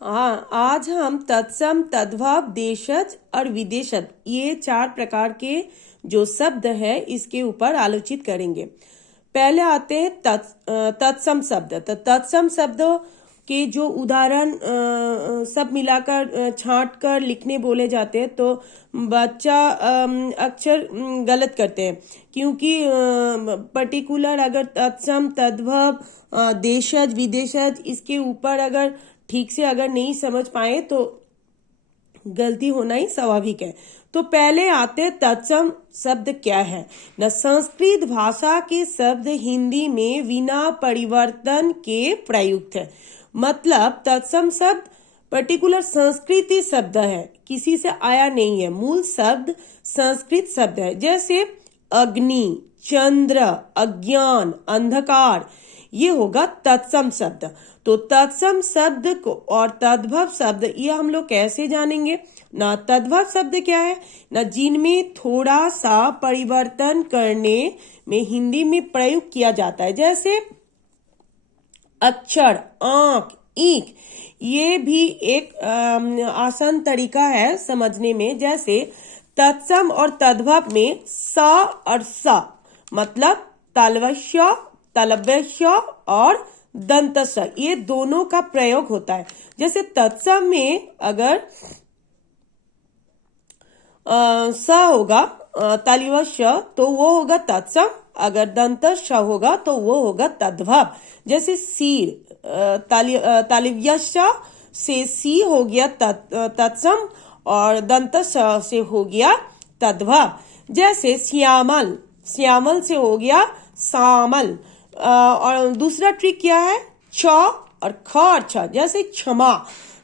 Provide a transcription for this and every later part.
हाँ, आज हम तत्सम, तद्भव, देशज और विदेशज ये 4 प्रकार के जो शब्द है इसके ऊपर आलोचित करेंगे। पहले आते हैं तत्सम शब्द। तो तत्सम शब्दों के जो उदाहरण सब मिलाकर छांट कर लिखने बोले जाते हैं, तो बच्चा अक्सर गलत करते हैं, क्योंकि पर्टिकुलर अगर तत्सम, तद्भव, देशज, विदेशज इसके ऊपर अगर ठीक से अगर नहीं समझ पाए तो गलती होना ही स्वाभाविक है। तो पहले आते तत्सम शब्द क्या है न। संस्कृत भाषा के शब्द हिंदी में बिना परिवर्तन के प्रयुक्त है। मतलब तत्सम शब्द पर्टिकुलर संस्कृति शब्द है, किसी से आया नहीं है। मूल शब्द संस्कृत शब्द है, जैसे अग्नि, चंद्र, अज्ञान, अंधकार, ये होगा तत्सम शब्द। तो तत्सम शब्द को और तद्भव शब्द ये हम लोग कैसे जानेंगे ना। तद्भव शब्द क्या है ना, जिनमें थोड़ा सा परिवर्तन करने में हिंदी में प्रयोग किया जाता है, जैसे अक्षर, आंख, ईंख। ये भी एक आसान तरीका है समझने में। जैसे तत्सम और तद्भव में स और स मतलब तालवश्य, तलव्य और दंतस, ये दोनों का प्रयोग होता है। जैसे तत्सम में अगर स होगा तालिवश्य तो वो होगा तत्सम, अगर दंतस होगा तो वो होगा तद्भव। जैसे सिर, तालिव्यस्य से सी हो गया तत्सम और दंतस से हो गया तद्भव। जैसे श्यामल, श्यामल से हो गया सामल। और दूसरा ट्रिक क्या है, छ और ख और छ। जैसे क्षमा,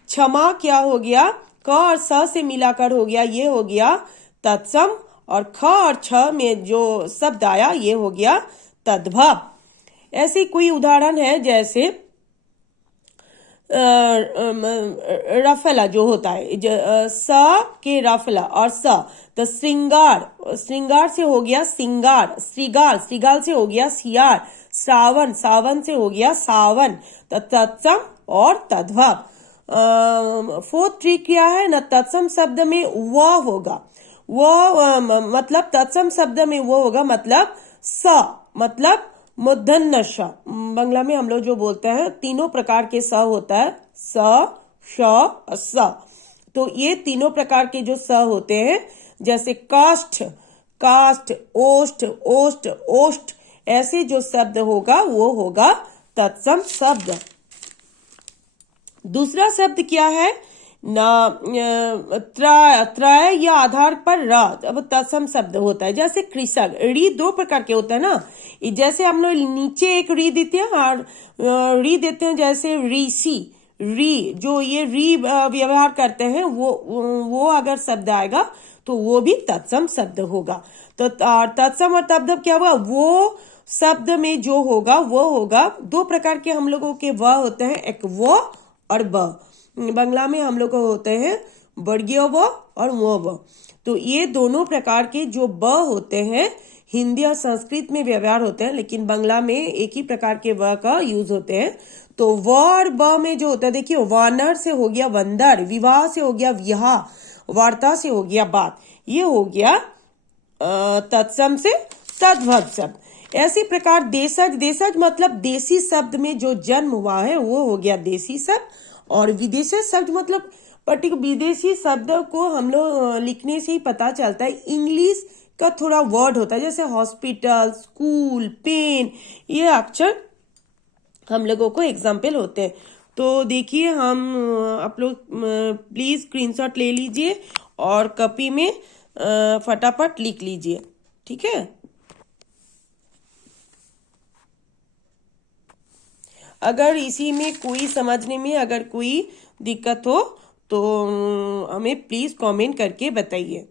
क्षमा क्या हो गया, क और स से मिलाकर हो गया, ये हो गया तत्सम, और ख और छ में जो शब्द आया ये हो गया तद्भव। ऐसे कोई उदाहरण है, जैसे रफला जो होता है, स के रफला और स, तो श्रृंगार, श्रृंगार से हो गया सिंगार, श्रृगाल, श्रृगाल से हो गया सियार, सावन, सावन से हो गया सावन। तो तत्सम और तद्भव। फोर्थ ट्रिक क्या है ना, तत्सम शब्द में व होगा, वो मतलब तत्सम शब्द में वो होगा मतलब स, मतलब मूर्धन्य श। बांग्ला में हम लोग जो बोलते हैं तीनों प्रकार के स होता है, स, श और स। तो ये तीनों प्रकार के जो स होते हैं, जैसे काष्ठ, काष्ठ, ओष्ठ, ओष्ठ, ओष्ठ, ऐसे जो शब्द होगा वो होगा तत्सम शब्द। दूसरा शब्द क्या है ना, त्रय, त्रय या आधार पर र, अब तत्सम शब्द होता है। जैसे कृषक, री दो प्रकार के होता है ना, जैसे हम लोग नीचे एक री देते हैं और री देते हैं, जैसे ऋषि, री जो ये री व्यवहार करते हैं वो अगर शब्द आएगा तो वो भी तत्सम शब्द होगा। तो तत्सम और तद्भव क्या होगा, वो शब्द में जो होगा वो होगा, दो प्रकार के हम लोगों के व होते हैं, एक व और ब। बांग्ला में हम लोग को होते हैं वर्गीय व और व। तो ये दोनों प्रकार के जो ब होते हैं हिंदी और संस्कृत में व्यवहार होते हैं, लेकिन बांग्ला में एक ही प्रकार के व का यूज होते हैं। तो व और ब में जो होता है, देखिए वानर से हो गया वंदर, विवाह से हो गया विवाह, वार्ता से हो गया बात, ये हो गया तत्सम से तद्भव शब्द। ऐसी प्रकार देशज, देशज मतलब देसी शब्द में जो जन्म हुआ है वो हो गया देसी शब्द। और विदेशी शब्द मतलब पर्टिकुलर विदेशी शब्द को हम लोग लिखने से ही पता चलता है, इंग्लिश का थोड़ा वर्ड होता है, जैसे हॉस्पिटल, स्कूल, पेन, ये अक्षर हम लोगों को एग्जाम्पल होते हैं। तो देखिए, हम आप लोग प्लीज स्क्रीनशॉट ले लीजिए और कॉपी में फटाफट लिख लीजिए, ठीक है। अगर इसी में कोई समझने में अगर कोई दिक्कत हो तो हमें प्लीज कमेंट करके बताइए।